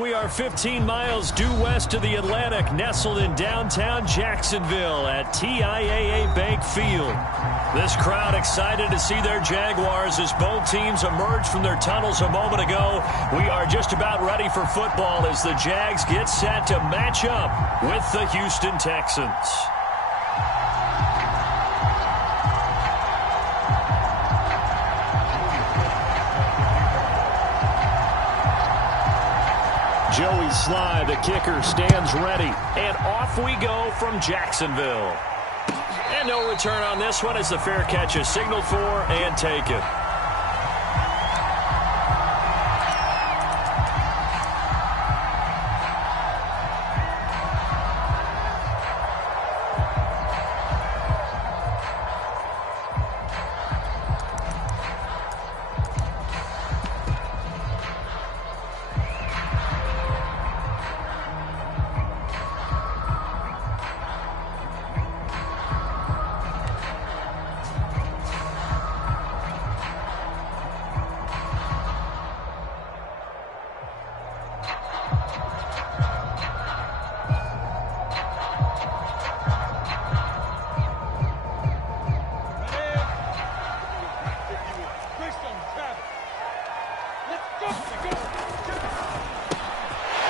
We are 15 miles due west of the Atlantic, nestled in downtown Jacksonville at TIAA Bank Field. This crowd excited to see their Jaguars as both teams emerged from their tunnels a moment ago. We are just about ready for football as the Jags get set to match up with the Houston Texans. Joey Sly, the kicker, stands ready. And off we go from Jacksonville. And no return on this one as the fair catch is signaled for and taken.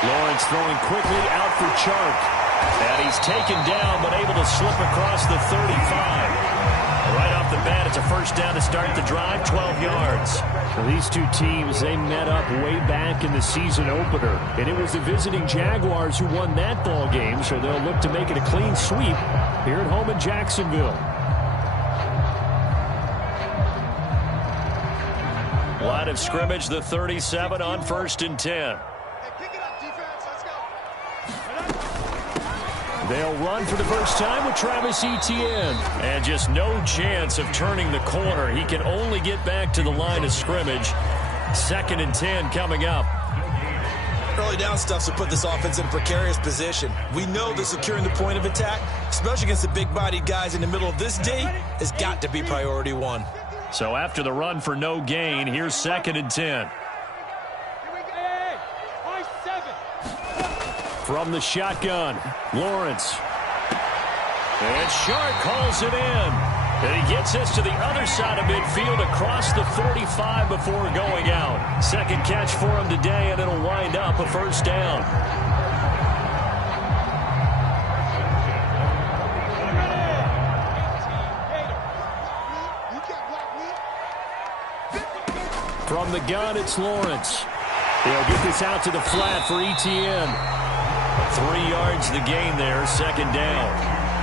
Lawrence throwing quickly out for Chark. And he's taken down but able to slip across the 35. Right off the bat, it's a first down to start the drive, 12 yards. Well, these two teams, they met up way back in the season opener. And it was the visiting Jaguars who won that ball game, so they'll look to make it a clean sweep here at home in Jacksonville. Line of scrimmage, the 37 on 1st and 10. They'll run for the first time with Travis Etienne. And just no chance of turning the corner. He can only get back to the line of scrimmage. 2nd and 10 coming up. Early down stuff to put this offense in a precarious position. We know that securing the point of attack, especially against the big-bodied guys in the middle of this D, has got to be priority one. So after the run for no gain, here's 2nd and 10. From the shotgun, Lawrence. And Shark calls it in. And he gets us to the other side of midfield across the 45 before going out. Second catch for him today, and it'll wind up a first down. From the gun, it's Lawrence. He'll get this out to the flat for Etienne. 3 yards the gain there, 2nd down.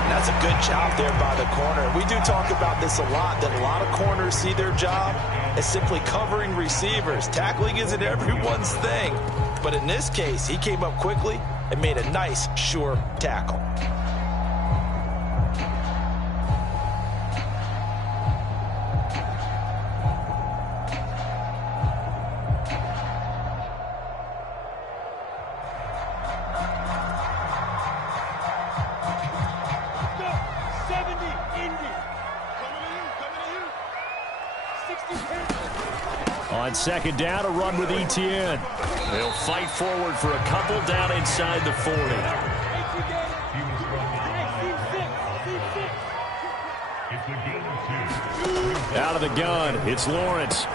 That's a good job there by the corner. We do talk about this a lot, that a lot of corners see their job as simply covering receivers. Tackling isn't everyone's thing. But in this case, he came up quickly and made a nice, sure tackle. On 2nd down, a run with Etienne. They'll fight forward for a couple down inside the 40. Out of the gun, it's Lawrence.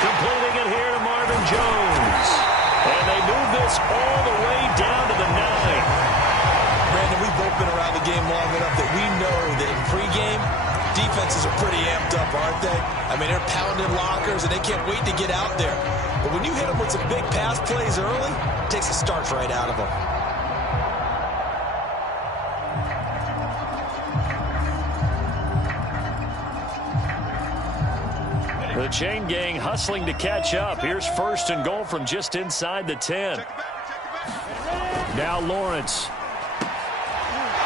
Completing it here to Marvin Jones. And they move this all the way down to the 9. Brandon, we've both been around the game long enough that we know that in pregame, defenses are pretty amped up, aren't they? I mean, they're pounding lockers, and they can't wait to get out there. But when you hit them with some big pass plays early, it takes the starch right out of them. The chain gang hustling to catch up. Here's 1st and goal from just inside the 10. Now Lawrence.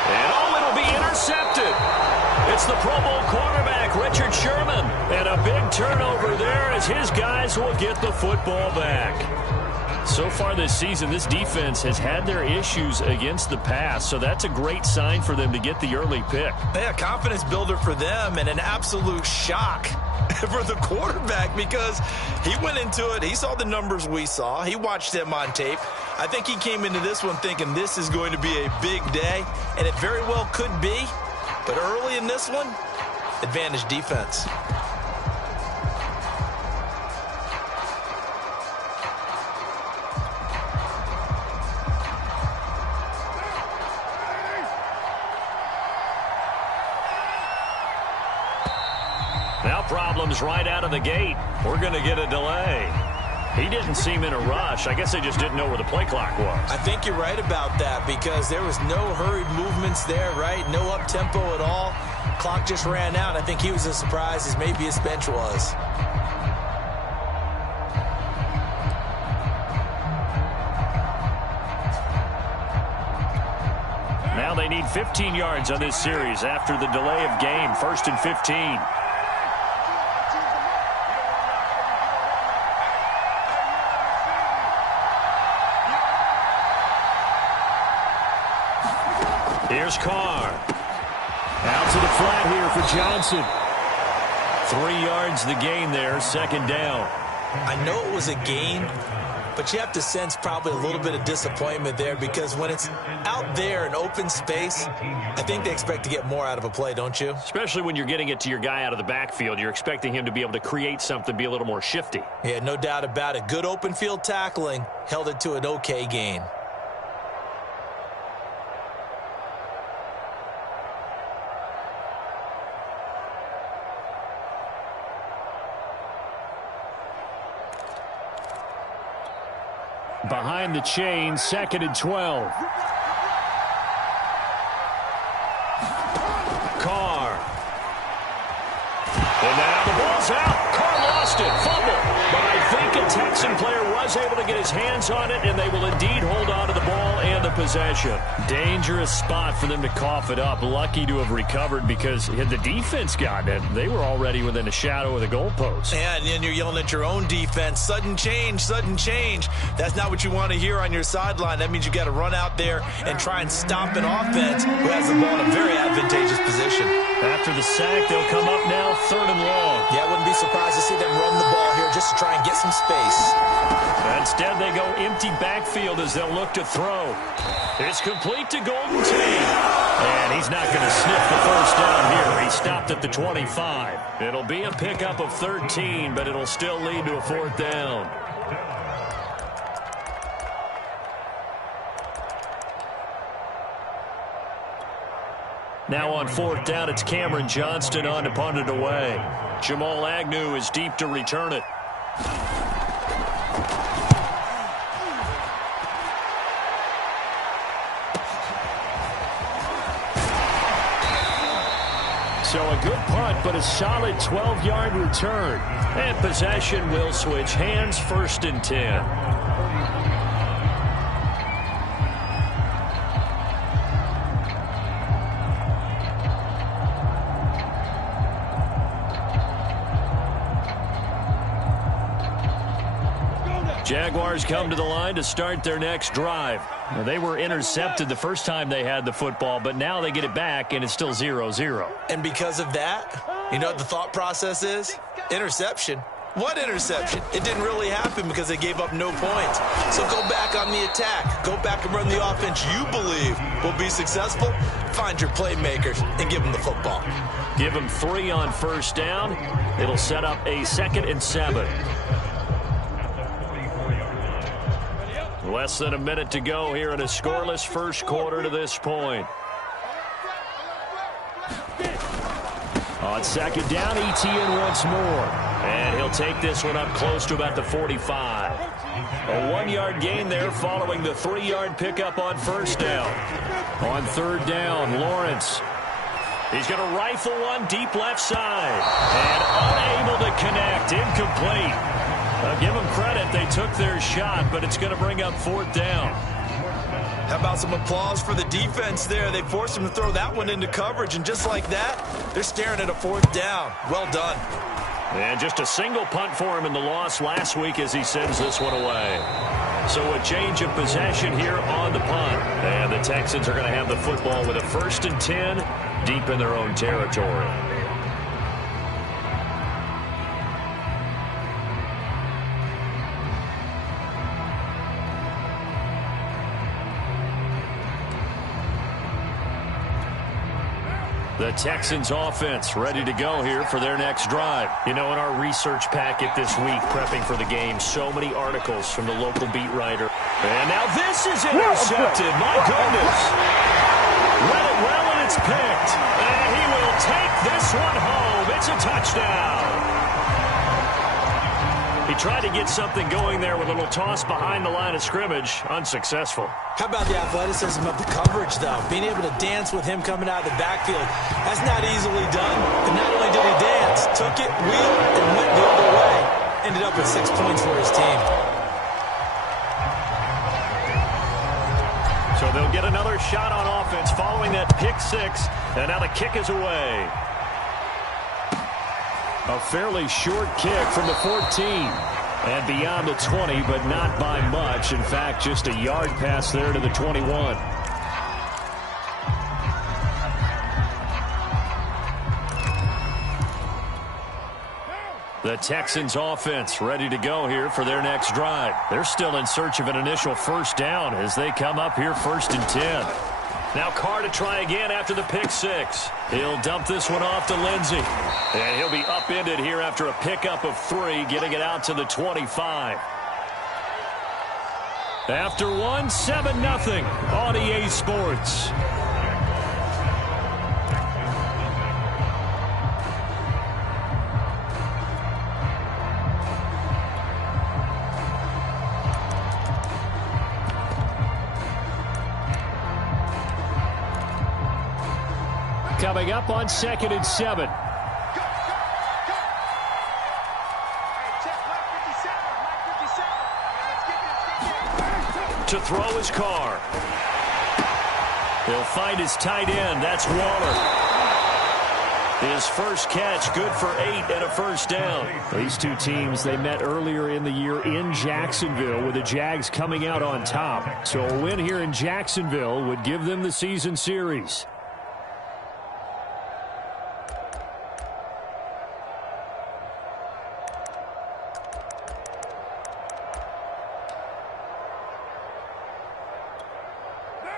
And it'll be intercepted. It's the Pro Bowl cornerback, Richard Sherman. And a big turnover there as his guys will get the football back. So far this season, this defense has had their issues against the pass, so that's a great sign for them to get the early pick. Yeah, confidence builder for them and an absolute shock for the quarterback because he went into it. He saw the numbers we saw. He watched them on tape. I think he came into this one thinking this is going to be a big day, and it very well could be. But early in this one, advantage defense. Now problems right out of the gate. We're going to get a delay. He didn't seem in a rush. I guess they just didn't know where the play clock was. I think you're right about that because there was no hurried movements there, right? No up-tempo at all. Clock just ran out. I think he was as surprised as maybe his bench was. Now they need 15 yards on this series after the delay of game. 1st and 15. Here's Carr. Out to the flat here for Johnson. 3 yards the gain there, 2nd down. I know it was a gain, but you have to sense probably a little bit of disappointment there because when it's out there in open space, I think they expect to get more out of a play, don't you? Especially when you're getting it to your guy out of the backfield. You're expecting him to be able to create something, be a little more shifty. Yeah, no doubt about it. Good open field tackling held it to an okay gain. Behind the chain, 2nd and 12. Carr. And now the ball's out. Carr lost it. Fumble. But I think a Texan player was able to get his hands on it, and they will indeed hold on to the ball and the possession. Dangerous spot for them to cough it up. Lucky to have recovered because had the defense gotten it, they were already within a shadow of the goalpost. Yeah, and then you're yelling at your own defense. Sudden change, sudden change. That's not what you want to hear on your sideline. That means you got to run out there and try and stop an offense who has the ball in a very advantageous position. After the sack, they'll come up now 3rd and long. Yeah, I wouldn't be surprised to see them run the ball here just to try and get some space. Instead, they go empty backfield as they'll look to throw. It's complete to Golden Tate. And he's not going to sniff the 1st down here. He stopped at the 25. It'll be a pickup of 13, but it'll still lead to a 4th down. Now on 4th down, it's Cameron Johnston on to punt it away. Jamal Agnew is deep to return it. So a good punt, but a solid 12-yard return. And possession will switch hands, 1st and 10. Jaguars come to the line to start their next drive. Now, they were intercepted the first time they had the football, but now they get it back, and it's still 0-0. And because of that, you know what the thought process is? Interception. What interception? It didn't really happen because they gave up no points. So go back on the attack. Go back and run the offense you believe will be successful. Find your playmakers and give them the football. Give them 3 on 1st down. It'll set up a 2nd and 7. Less than a minute to go here in a scoreless 1st quarter to this point. On 2nd down, Etienne once more. And he'll take this one up close to about the 45. A 1-yard gain there following the 3-yard pickup on 1st down. On 3rd down, Lawrence. He's going to rifle one deep left side. And unable to connect. Incomplete. Give them credit. They took their shot, but it's going to bring up 4th down. How about some applause for the defense there? They forced him to throw that one into coverage, and just like that, they're staring at a 4th down. Well done. And just a single punt for him in the loss last week as he sends this one away. So a change of possession here on the punt. And the Texans are going to have the football with a 1st and 10 deep in their own territory. The Texans offense ready to go here for their next drive. You know, in our research packet this week, prepping for the game, so many articles from the local beat writer. And now this is intercepted. My goodness. Read it well, and it's picked. And he will take this one home. It's a touchdown. He tried to get something going there with a little toss behind the line of scrimmage. Unsuccessful. How about the athleticism of the coverage, though? Being able to dance with him coming out of the backfield. That's not easily done. But not only did he dance, took it, wheeled, and went the other way. Ended up with 6 points for his team. So they'll get another shot on offense following that pick six. And now the kick is away. A fairly short kick from the 14. And beyond the 20, but not by much. In fact, just a yard pass there to the 21. The Texans offense ready to go here for their next drive. They're still in search of an initial first down as they come up here 1st and 10. Now Carr to try again after the pick six. He'll dump this one off to Lindsey. And he'll be upended here after a pickup of 3, getting it out to the 25. After one, 7-0 on EA Sports. Coming up on 2nd and 7. To throw his Carr. He'll find his tight end. That's Waller. His first catch, good for 8 and a first down. These two teams, they met earlier in the year in Jacksonville with the Jags coming out on top. So a win here in Jacksonville would give them the season series.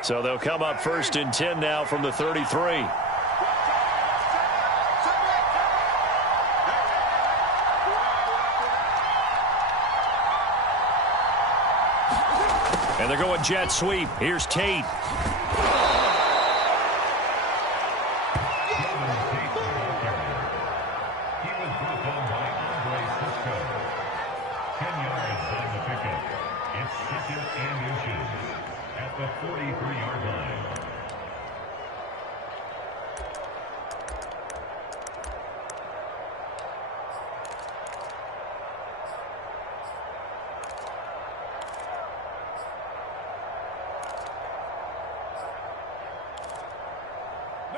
So they'll come up 1st and 10 now from the 33. And they're going jet sweep. Here's Tate.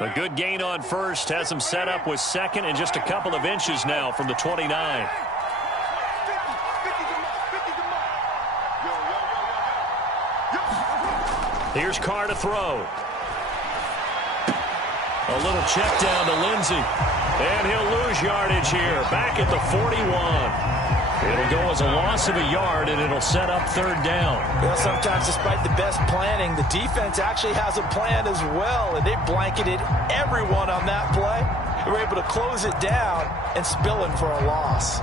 A good gain on first has him set up with 2nd and just a couple of inches now from the 29. Here's Carr to throw. A little check down to Lindsey. And he'll lose yardage here. Back at the 41. It'll go as a loss of a yard, and it'll set up 3rd down. Well, sometimes despite the best planning, the defense actually has a plan as well, and they blanketed everyone on that play. They were able to close it down and spill in for a loss.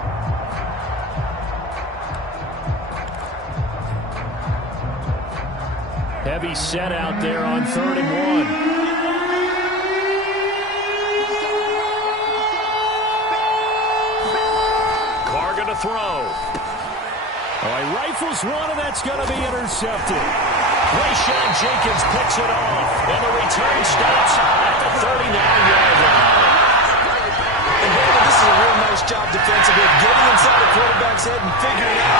Heavy set out there on 3rd and 1. To throw. Oh, he rifles one, and that's going to be intercepted. Rayshawn Jenkins picks it off, and the return stops at the 39-yard line. And David, this is a real nice job defensively, getting inside the quarterback's head and figuring out,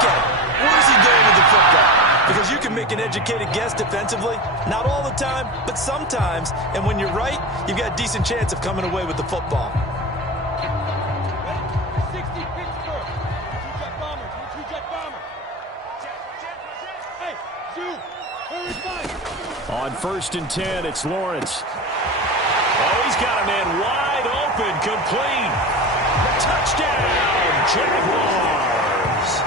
okay, where's he going with the football? Because you can make an educated guess defensively, not all the time, but sometimes. And when you're right, you've got a decent chance of coming away with the football. On 1st and 10, it's Lawrence. Oh, he's got a man wide open, complete. Touchdown, Jaguars.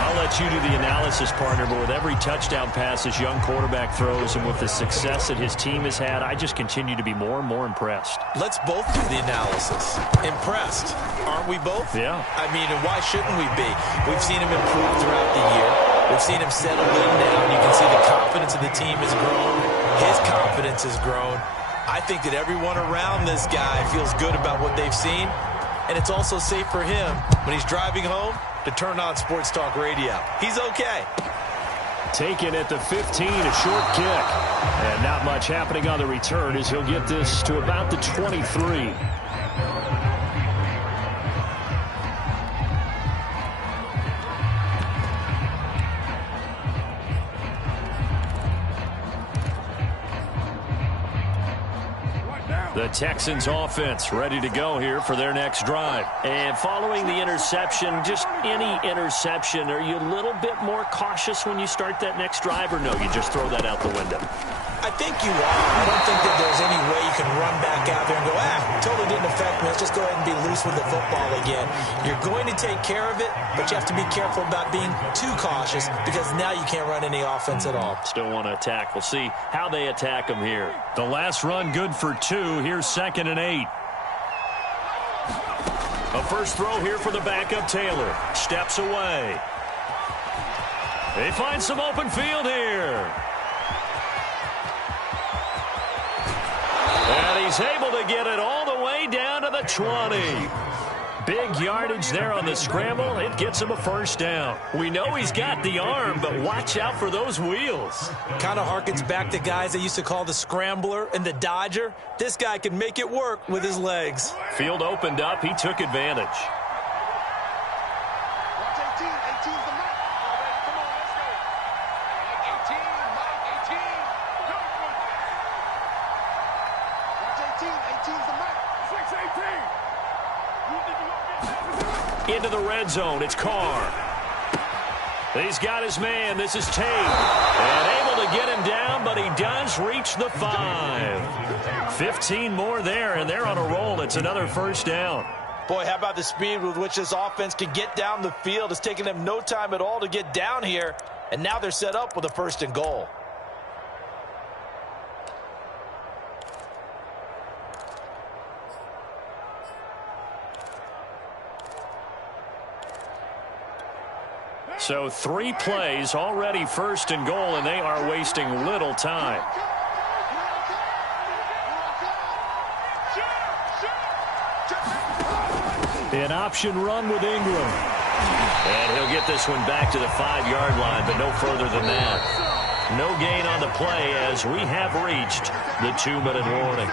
I'll let you do the analysis, partner, but with every touchdown pass this young quarterback throws and with the success that his team has had, I just continue to be more and more impressed. Let's both do the analysis. Impressed, aren't we both? Yeah. I mean, and why shouldn't we be? We've seen him improve throughout the year. We've seen him settle in now. You can see the confidence of the team has grown. His confidence has grown. I think that everyone around this guy feels good about what they've seen. And it's also safe for him when he's driving home to turn on Sports Talk Radio. He's okay. Taken at the 15, a short kick. And not much happening on the return as he'll get this to about the 23. The Texans offense ready to go here for their next drive. And following the interception, just any interception, are you a little bit more cautious when you start that next drive, or no, you just throw that out the window? I think you are. I don't think that there's any way you can run back out there and go, totally didn't affect me. Let's just go ahead and be loose with the football again. You're going to take care of it, but you have to be careful about being too cautious because now you can't run any offense at all. Still want to attack. We'll see how they attack them here. The last run good for 2. Here's 2nd and 8. A first throw here for the backup Taylor. Steps away. They find some open field here. And he's able to get it all the way down to the 20. Big yardage there on the scramble. It gets him a first down. We know he's got the arm, but watch out for those wheels. Kind of harkens back to guys they used to call the scrambler and the dodger. This guy can make it work with his legs. Field opened up. He took advantage. Into the red zone. It's Carr. He's got his man. This is Tate. And able to get him down, but he does reach the 5. 15 more there, and they're on a roll. It's another first down. Boy, how about the speed with which this offense can get down the field? It's taken them no time at all to get down here, and now they're set up with a 1st and goal. So 3 plays, already 1st and goal, and they are wasting little time. An option run with Ingram. And he'll get this one back to the 5-yard line, but no further than that. No gain on the play as we have reached the 2-minute warning.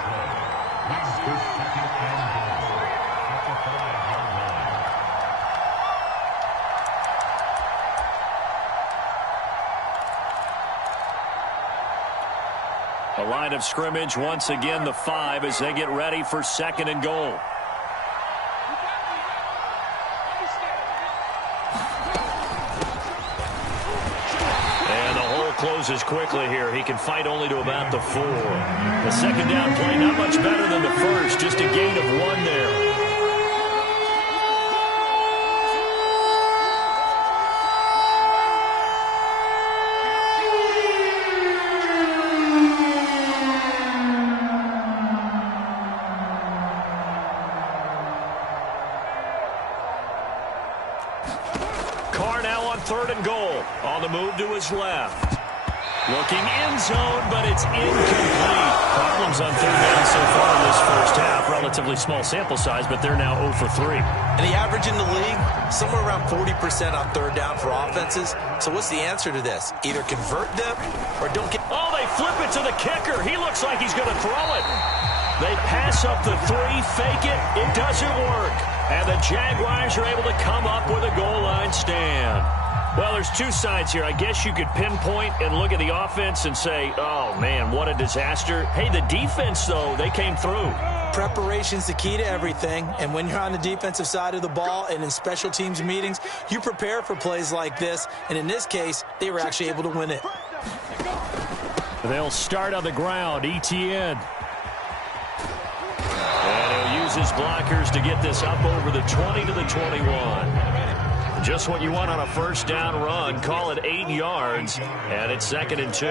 The line of scrimmage, once again, the 5 as they get ready for 2nd and goal. And the hole closes quickly here. He can fight only to about the 4. The 2nd down play, not much better than the first, just a gain of 1 there. The move to his left. Looking end zone, but it's incomplete. Problems on 3rd down so far in this first half. Relatively small sample size, but they're now 0 for 3. And the average in the league, somewhere around 40% on 3rd down for offenses. So what's the answer to this? Either convert them or don't get... Oh, they flip it to the kicker. He looks like he's going to throw it. They pass up the 3, fake it. It doesn't work. And the Jaguars are able to come up with a goal line stand. Well, there's 2 sides here. I guess you could pinpoint and look at the offense and say, oh, man, what a disaster. Hey, the defense, though, they came through. Preparation's the key to everything, and when you're on the defensive side of the ball and in special teams meetings, you prepare for plays like this, and in this case, they were actually able to win it. They'll start on the ground, ETN. And he'll use his blockers to get this up over the 20 to the 21. Just what you want on a first down run. Call it 8 yards, and it's 2nd and 2.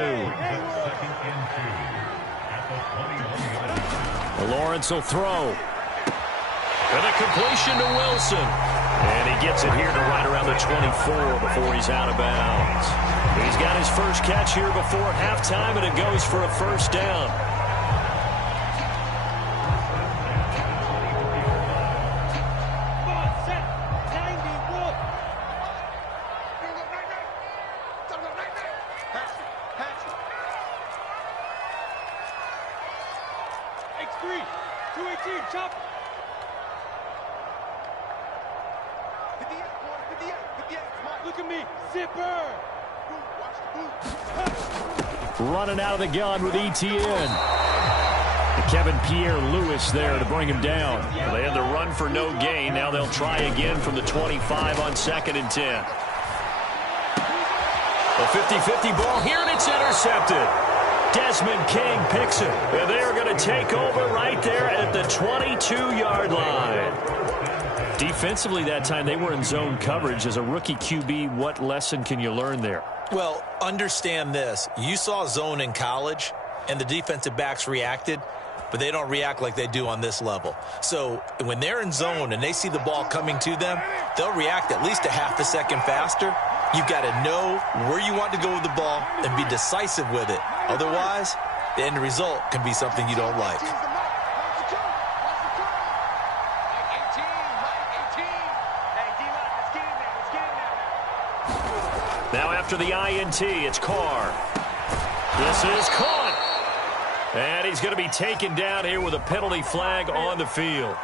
Lawrence will throw. And a completion to Wilson. And he gets it here to right around the 24 before he's out of bounds. He's got his first catch here before halftime, and it goes for a first down. Look at me, zipper. Running out of the gun with ETN. Kevin Pierre-Louis there to bring him down. They had the run for no gain. Now they'll try again from the 25 on 2nd and 10. A 50-50 ball here, and it's intercepted. Desmond King picks it. And they are going to take over right there at the 22-yard line. Defensively that time, they were in zone coverage. As a rookie QB, what lesson can you learn there? Well, understand this. You saw zone in college, and the defensive backs reacted, but they don't react like they do on this level. So when they're in zone and they see the ball coming to them, they'll react at least a half a second faster. You've got to know where you want to go with the ball and be decisive with it. Otherwise, the end result can be something you don't like. Now after the INT, it's Carr. This is caught. And he's going to be taken down here with a penalty flag on the field.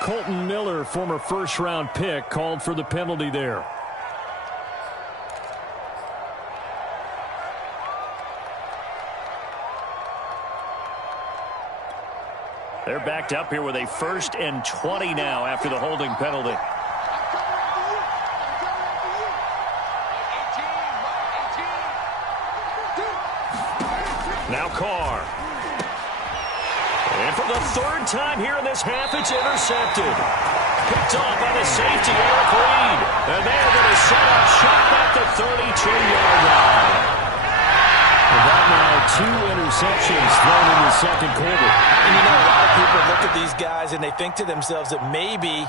Colton Miller, former first-round pick, called for the penalty there. They're backed up here with a 1st and 20 now after the holding penalty. Now Carr. And for the 3rd time here in this half, it's intercepted. Picked off by the safety, Eric Reed. And they're going to set up shop at the 32-yard line. And that now 2 interceptions thrown in the 2nd quarter. And you know, a lot of people look at these guys and they think to themselves that maybe,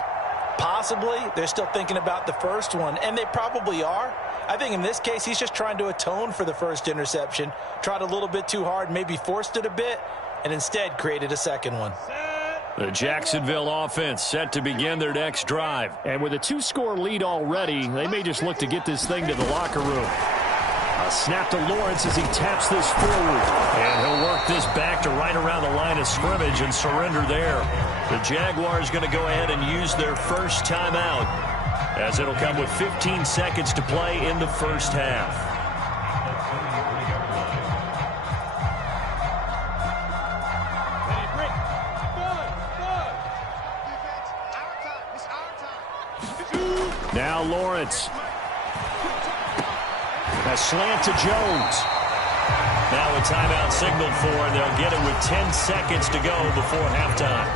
possibly, they're still thinking about the first one. And they probably are. I think in this case, he's just trying to atone for the first interception. Tried a little bit too hard, maybe forced it a bit, and instead created a second one. The Jacksonville offense set to begin their next drive. And with a 2-score lead already, they may just look to get this thing to the locker room. A snap to Lawrence as he taps this forward. And he'll work this back to right around the line of scrimmage and surrender there. The Jaguars going to go ahead and use their first timeout, as it'll come with 15 seconds to play in the first half. Now Lawrence. A slant to Jones. Now a timeout signaled for, and they'll get it with 10 seconds to go before halftime.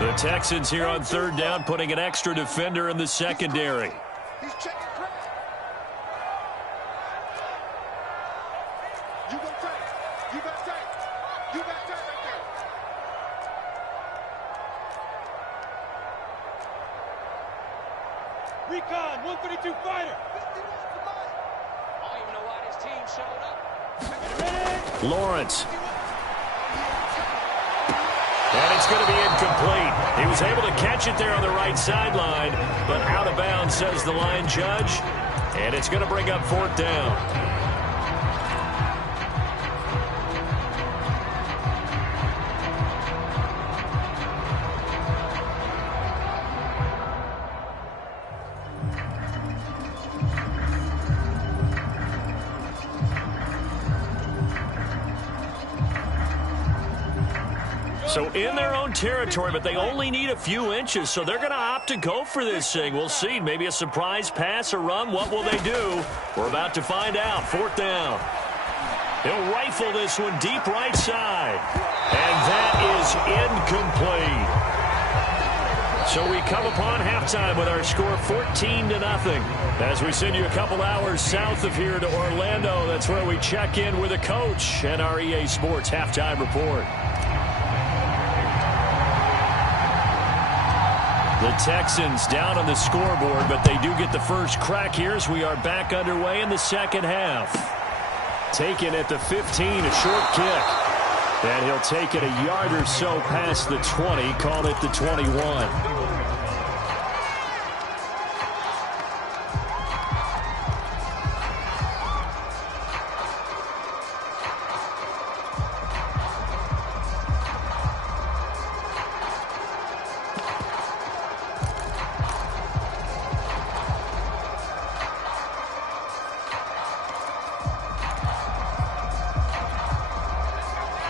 The Texans here on 3rd down, putting an extra defender in the secondary. He's checking crap. You got tight. You got tight. You got tight right there. Recon, 132 fighter. I don't even know why this team showed up. Lawrence. And it's going to be incomplete. He was able to catch it there on the right sideline, but out of bounds, says the line judge. And it's going to bring up 4th down. So in their own territory, but they only need a few inches, so they're going to opt to go for this thing. We'll see. Maybe a surprise pass or run. What will they do? We're about to find out. 4th down. He'll rifle this one deep right side. And that is incomplete. So we come upon halftime with our score 14-0. As we send you a couple hours south of here to Orlando, that's where we check in with a coach and our EA Sports halftime report. The Texans down on the scoreboard, but they do get the first crack here as we are back underway in the second half. Taken at the 15, a short kick. And he'll take it a yard or so past the 20, call it the 21.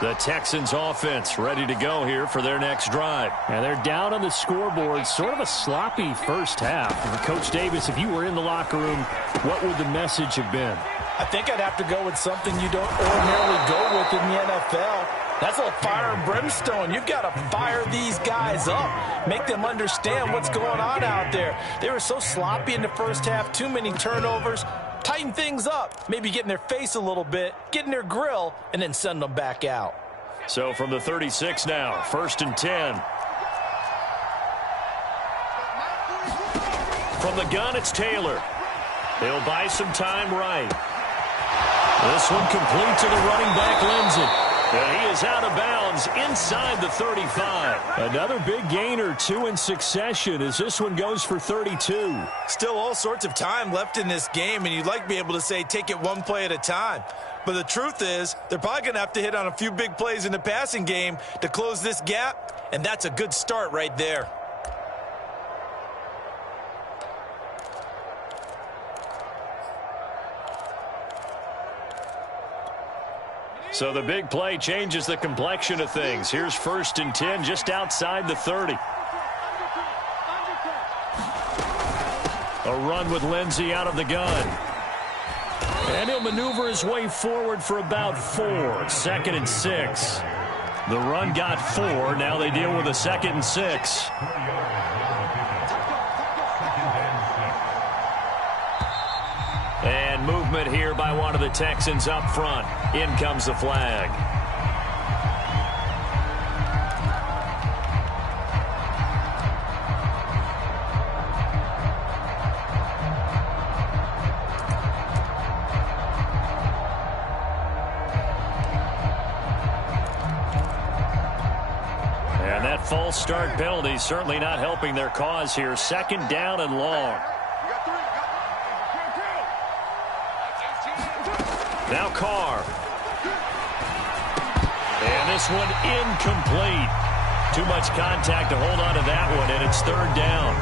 The Texans offense ready to go here for their next drive. And they're down on the scoreboard. Sort of a sloppy first half. And Coach Davis, if you were in the locker room, what would the message have been? I think I'd have to go with something you don't ordinarily go with in the NFL. That's like fire and brimstone. You've got to fire these guys up. Make them understand what's going on out there. They were so sloppy in the first half. Too many turnovers. Tighten things up. Maybe get in their face a little bit. Get in their grill. And then send them back out. So from the 36 now. 1st and 10. From the gun, it's Taylor. They'll buy some time right. This one complete to the running back, Lindsey. And he is out of bounds inside the 35. Another big gain or two in succession as this one goes for 32. Still all sorts of time left in this game, and you'd like to be able to say take it one play at a time. But the truth is, they're probably going to have to hit on a few big plays in the passing game to close this gap, and that's a good start right there. So the big play changes the complexion of things. Here's 1st and 10 just outside the 30. A run with Lindsey out of the gun. And he'll maneuver his way forward for about 4. 2nd and 6. The run got 4. Now they deal with a 2nd and 6. And movement here by one of the Texans up front. In comes the flag. And that false start penalty certainly not helping their cause here. 2nd down and long. Now Carr. And this one incomplete. Too much contact to hold on to that one, and it's 3rd down.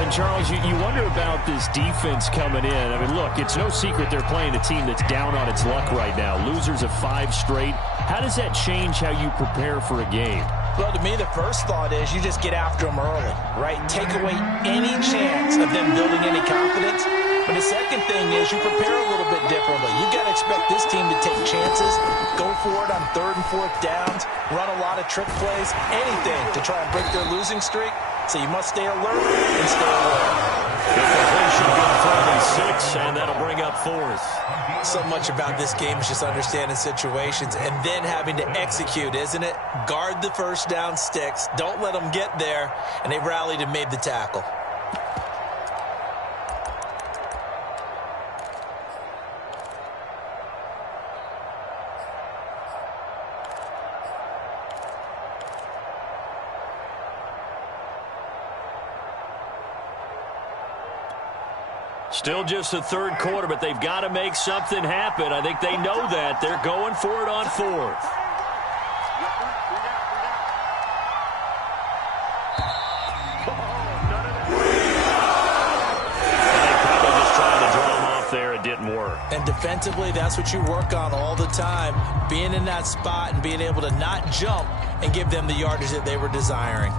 And, Charles, you wonder about this defense coming in. I mean, look, it's no secret they're playing a team that's down on its luck right now. Losers of 5 straight. How does that change how you prepare for a game? Well, to me, the first thought is you just get after them early, right? Take away any chance of them building any confidence. But the second thing is you prepare a little bit differently. You've got to expect this team to take chances, go for it on 3rd and 4th downs, run a lot of trick plays, anything to try and break their losing streak. So you must stay alert and stay alert. The completion good for only 6, and that'll bring up 4th. So much about this game is just understanding situations and then having to execute, isn't it? Guard the first down sticks. Don't let them get there. And they rallied and made the tackle. Still just the 3rd quarter, but they've got to make something happen. I think they know that. They're going for it on 4th. They probably just trying to draw them off there. It didn't work. turnover. And defensively, that's what you work on all the time, being in that spot and being able to not jump and give them the yardage that they were desiring.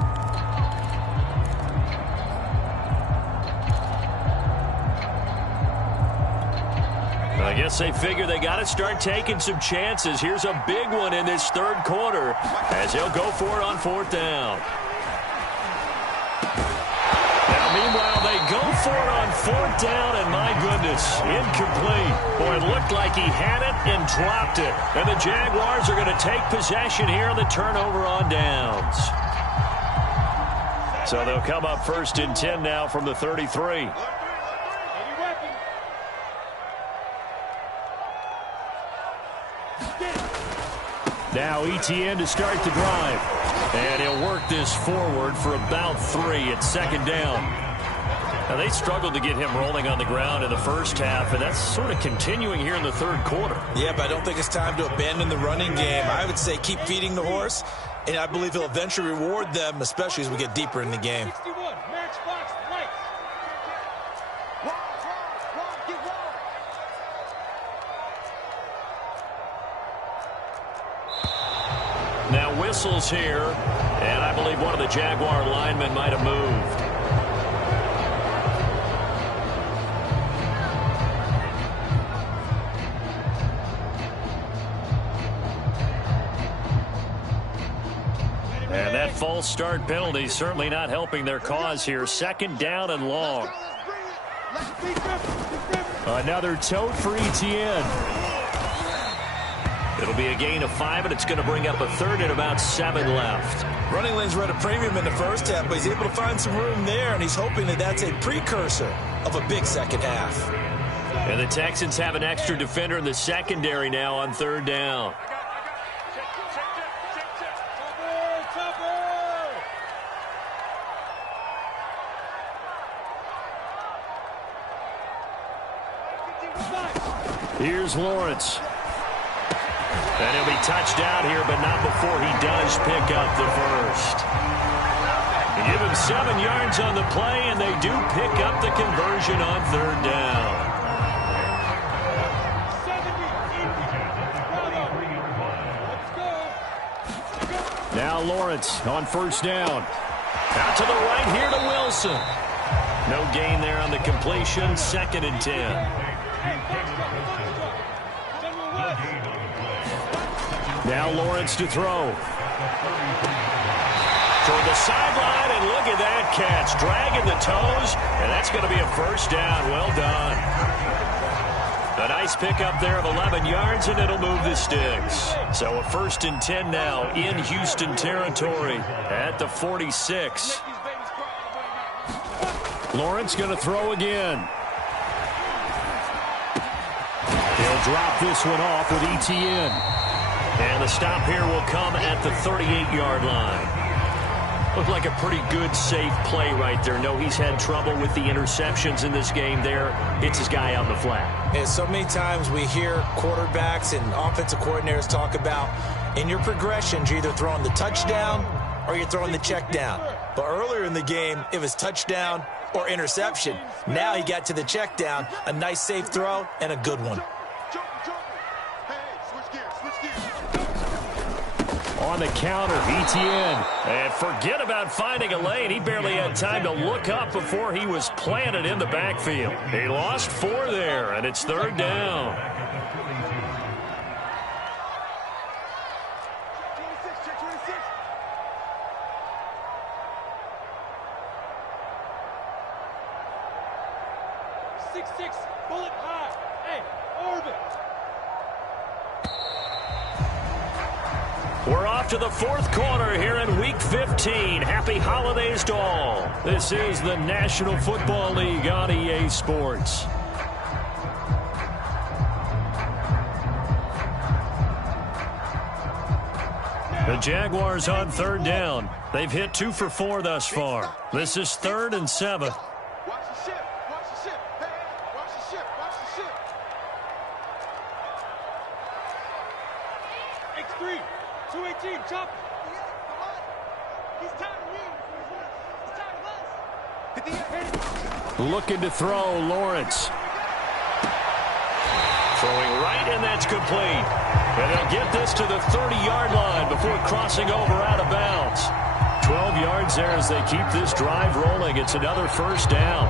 I guess they figure they got to start taking some chances. Here's a big one in this third quarter as they'll go for it on fourth down. Now, meanwhile, they go for it on fourth down, and my goodness, incomplete. Boy, it looked like he had it and dropped it. And the Jaguars are going to take possession here on the turnover on downs. So they'll come up first and 10 now from the 33. Now ETN to start the drive. And he'll work this forward for about 3 at second down. Now, they struggled to get him rolling on the ground in the first half, and that's sort of continuing here in the third quarter. Yeah, but I don't think it's time to abandon the running game. I would say keep feeding the horse, and I believe he'll eventually reward them, especially as we get deeper in the game. 61, match box, lights. Now whistles here, and I believe one of the Jaguar linemen might have moved. And that false start penalty certainly not helping their cause here. Second down and long. Another tote for ETN. It'll be a gain of 5, and it's going to bring up a third and about 7 left. Running lanes were at a premium in the first half, but he's able to find some room there, and he's hoping that that's a precursor of a big second half. And the Texans have an extra defender in the secondary now on third down. Here's Lawrence. And he'll be touched out here, but not before he does pick up the first. They give him 7 yards on the play, and they do pick up the conversion on third down. Now Lawrence on first down. Out to the right here to Wilson. No gain there on the completion. Second and 10. Now Lawrence to throw. Toward the sideline, and look at that catch. Dragging the toes, and that's going to be a first down. Well done. A nice pickup there of 11 yards, and it'll move the sticks. So a first and 10 now in Houston territory at the 46. Lawrence going to throw again. He'll drop this one off with ETN. And the stop here will come at the 38-yard line. Looked like a pretty good, safe play right there. No, he's had trouble with the interceptions in this game there. It's his guy out in the flat. And so many times we hear quarterbacks and offensive coordinators talk about in your progressions, you're either throwing the touchdown or you're throwing the check down. But earlier in the game, it was touchdown or interception. Now he got to the check down, a nice safe throw, and a good one. On the counter, ETN. And forget about finding a lane. He barely had time to look up before he was planted in the backfield. He lost 4 there, and it's third down. Bullet high. Hey, orbit. We're off to the fourth quarter here in Week 15. Happy holidays to all. This is the National Football League on EA Sports. The Jaguars on third down. They've hit 2 for 4 thus far. This is 3rd and 7. X3, 218, chop. He's tired of me. He's tired of us. Looking to throw, Lawrence. That's complete. And they'll get this to the 30-yard line before crossing over out of bounds. 12 yards there as they keep this drive rolling. It's another first down.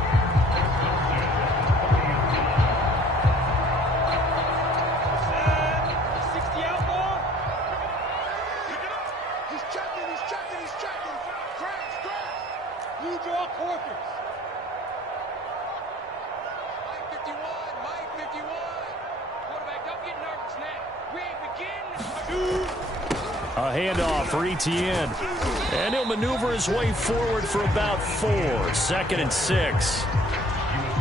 A handoff for Etienne. And he'll maneuver his way forward for about 4. 2nd and 6.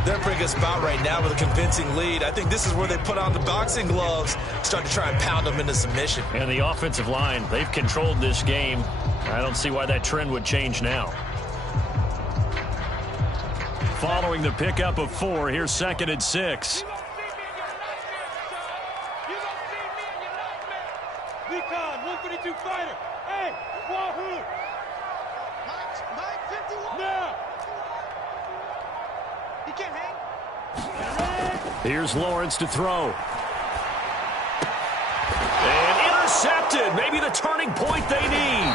They're in a pretty good spot right now with a convincing lead. I think this is where they put on the boxing gloves, start to try and pound them into submission. And the offensive line, they've controlled this game. I don't see why that trend would change now. Following the pickup of 4, here's 2nd and 6. Recon, 152 fighter. Hey, Wahoo! Mike 51. Now. He can't hang. Here's Lawrence to throw. And intercepted. Maybe the turning point they need.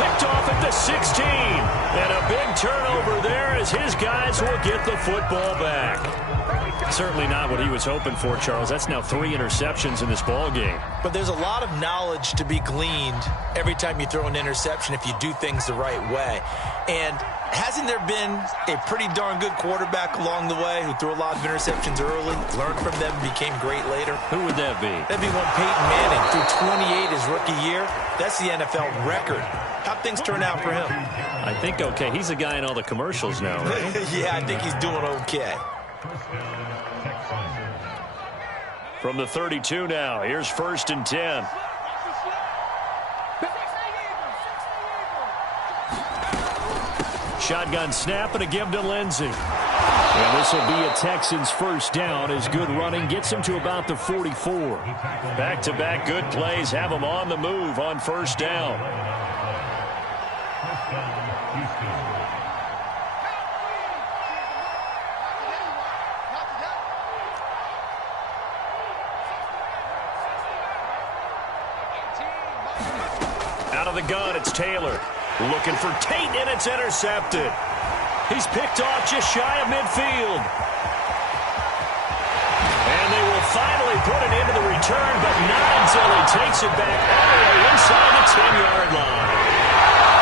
Picked off at the 16. And a big turnover there as his guys will get the football back. Certainly not what he was hoping for, Charles. That's now 3 interceptions in this ball game. But there's a lot of knowledge to be gleaned every time you throw an interception if you do things the right way. And hasn't there been a pretty darn good quarterback along the way who threw a lot of interceptions early, learned from them, became great later? Who would that be? That'd be one Peyton Manning. Threw 28 his rookie year. That's the NFL record. How'd things turn out for him? I think okay. He's the guy in all the commercials now, right? Yeah, I think he's doing okay. From the 32 now, here's 1st and 10. Shotgun snap and a give to Lindsey. And this will be a Texans first down as good running gets him to about the 44. Back-to-back good plays have him on the move on 1st down. Out of the gun, it's Taylor. Looking for Tate, and it's intercepted. He's picked off just shy of midfield. And they will finally put it into the return, but not until he takes it back all the way inside the 10-yard line.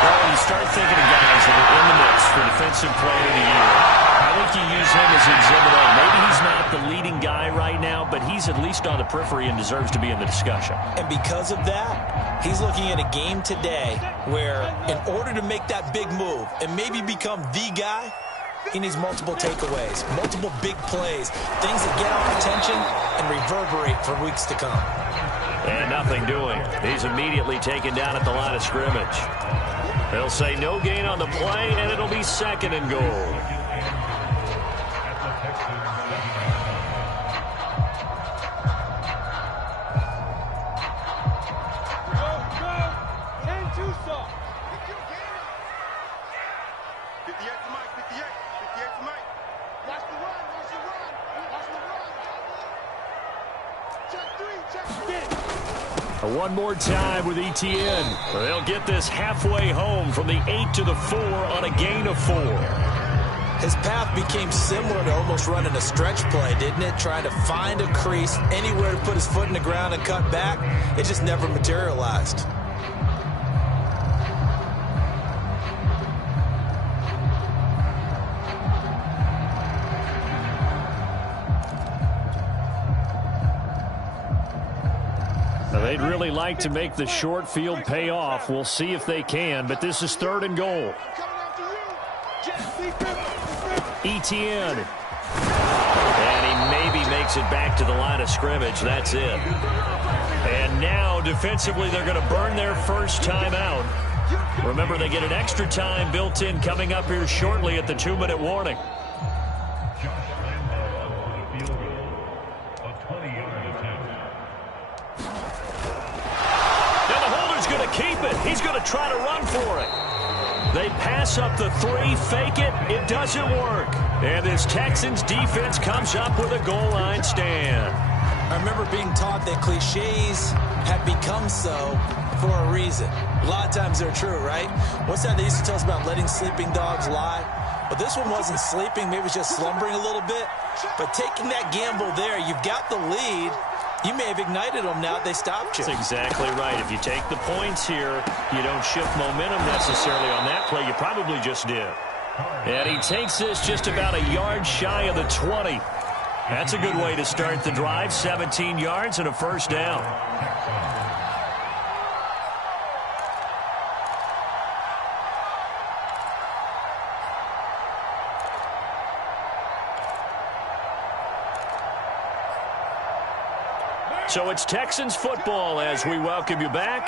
Well, when you start thinking of guys that are in the mix for Defensive Player of the Year, I think you use him as Exhibit A. Maybe he's not the leading guy right now, but he's at least on the periphery and deserves to be in the discussion. And because of that, he's looking at a game today where in order to make that big move and maybe become the guy, he needs multiple takeaways, multiple big plays, things that get our attention and reverberate for weeks to come. And nothing doing. He's immediately taken down at the line of scrimmage. They'll say no gain on the play, and it'll be 2nd and goal. One more time with Etienne. They'll get this halfway home from the 8 to the 4 on a gain of 4. His path became similar to almost running a stretch play, didn't it? Trying to find a crease, anywhere to put his foot in the ground and cut back. It just never materialized. They'd really like to make the short field pay off. We'll see if they can, but this is 3rd and goal. Etienne. And he maybe makes it back to the line of scrimmage. That's it. And now, defensively, they're going to burn their first time out. Remember, they get an extra time built in coming up here shortly at the 2-minute warning. Keep it. He's going to try to run for it. They pass up the 3, fake it. It doesn't work. And this Texans defense comes up with a goal line stand. I remember being taught that cliches have become so for a reason. A lot of times they're true, right? What's that they used to tell us about letting sleeping dogs lie? But this one wasn't sleeping. Maybe it was just slumbering a little bit. But taking that gamble there, you've got the lead. You may have ignited them now. They stopped you. That's exactly right. If you take the points here, you don't shift momentum necessarily on that play. You probably just did. And he takes this just about a yard shy of the 20. That's a good way to start the drive. 17 yards and a first down. So it's Texans football as we welcome you back.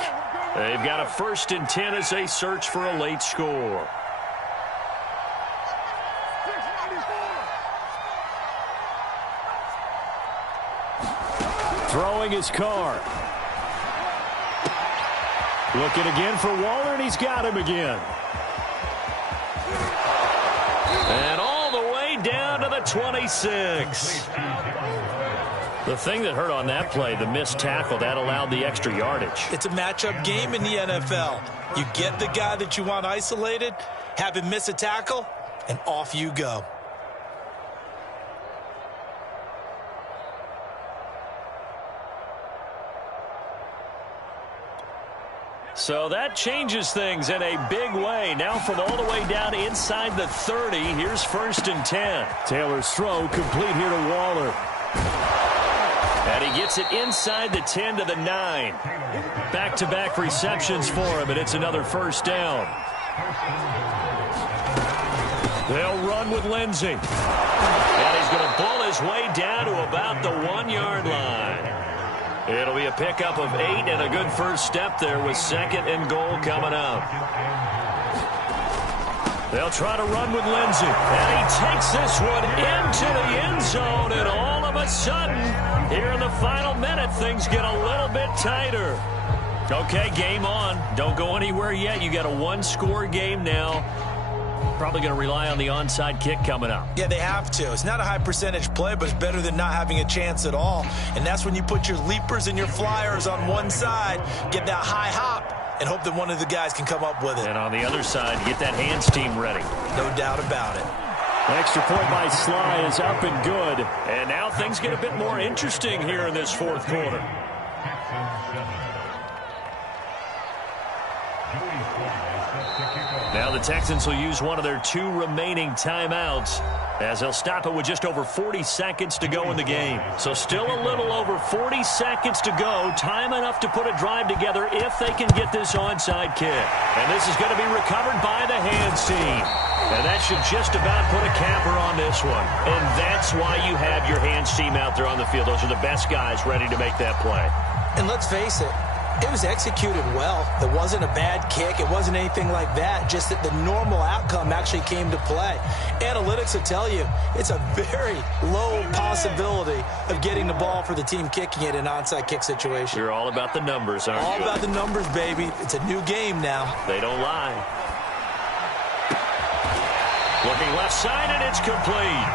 They've got a 1st and 10 as they search for a late score. Throwing his car. Looking again for Waller, and he's got him again. And all the way down to the 26. The thing that hurt on that play, the missed tackle, that allowed the extra yardage. It's a matchup game in the NFL. You get the guy that you want isolated, have him miss a tackle, and off you go. So that changes things in a big way. Now from all the way down inside the 30, here's 1st and 10. Taylor's throw complete here to Waller. And he gets it inside the 10 to the 9. Back-to-back receptions for him, and it's another first down. They'll run with Lindsey. And he's going to pull his way down to about the 1-yard line. It'll be a pickup of 8 and a good first step there with 2nd and goal coming up. They'll try to run with Lindsey. And he takes this one into the end zone, and all of a sudden, here in the final minute, things get a little bit tighter. Okay, game on. Don't go anywhere yet. You got a 1-score game now. Probably going to rely on the onside kick coming up. Yeah, they have to. It's not a high percentage play, but it's better than not having a chance at all. And that's when you put your leapers and your flyers on one side, get that high hop, and hope that one of the guys can come up with it. And on the other side, get that hands team ready. No doubt about it. Extra point by Sly is up and good. And now things get a bit more interesting here in this 4th quarter. Now the Texans will use one of their 2 remaining timeouts as they'll stop it with just over 40 seconds to go in the game. So still a little over 40 seconds to go. Time enough to put a drive together if they can get this onside kick. And this is going to be recovered by the hands team. And that should just about put a capper on this one. And that's why you have your hands team out there on the field. Those are the best guys ready to make that play. And let's face it, it was executed well. It wasn't a bad kick. It wasn't anything like that. Just that the normal outcome actually came to play. Analytics will tell you it's a very low possibility of getting the ball for the team kicking it in an onside kick situation. You're all about the numbers, aren't you? All about the numbers, baby. It's a new game now. They don't lie. Looking left side, and it's complete.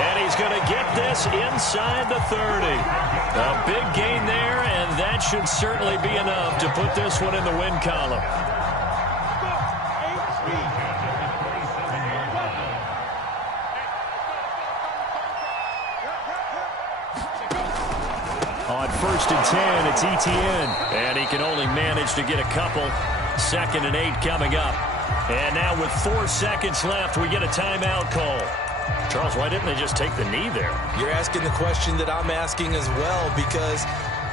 And he's going to get this inside the 30. A big gain there, and that should certainly be enough to put this one in the win column. On 1st and 10, it's Etienne. And he can only manage to get a couple. 2nd and 8 coming up. And now with 4 seconds left, we get a timeout call. Charles, why didn't they just take the knee there? You're asking the question that I'm asking as well, because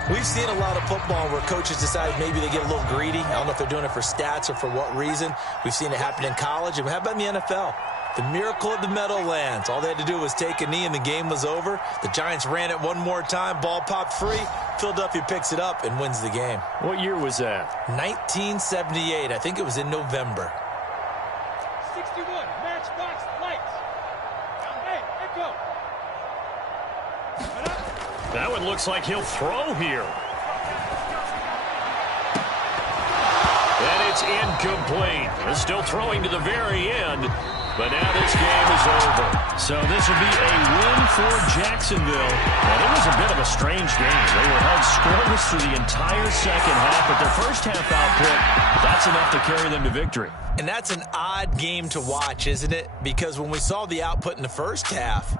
we've seen a lot of football where coaches decide maybe they get a little greedy. I don't know if they're doing it for stats or for what reason. We've seen it happen in college. And how about in the NFL? The miracle of the Meadowlands. All they had to do was take a knee and the game was over. The Giants ran it one more time. Ball popped free. Philadelphia picks it up and wins the game. What year was that? 1978. I think it was in November. 61, matchbox lights. Hey, echo. That one looks like he'll throw here. And That's incomplete. They're still throwing to the very end, but now this game is over. So this will be a win for Jacksonville. And it was a bit of a strange game. They were held scoreless through the entire second half, but their first half output, that's enough to carry them to victory. And that's an odd game to watch, isn't it? Because when we saw the output in the first half,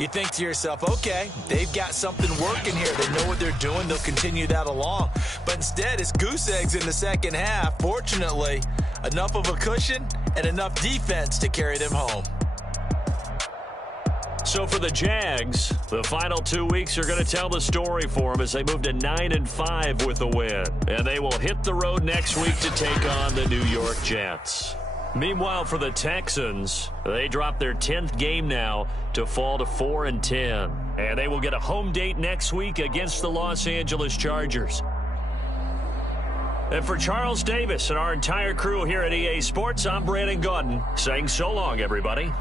you think to yourself, okay, they've got something working here. They know what they're doing. They'll continue that along. But instead, it's goose eggs in the second half. Fortunately, enough of a cushion and enough defense to carry them home. So for the Jags, the final 2 weeks are going to tell the story for them as they move to 9-5 with a win. And they will hit the road next week to take on the New York Jets. Meanwhile, for the Texans, they drop their 10th game now to fall to 4-10. And they will get a home date next week against the Los Angeles Chargers. And for Charles Davis and our entire crew here at EA Sports, I'm Brandon Gaudin saying so long, everybody.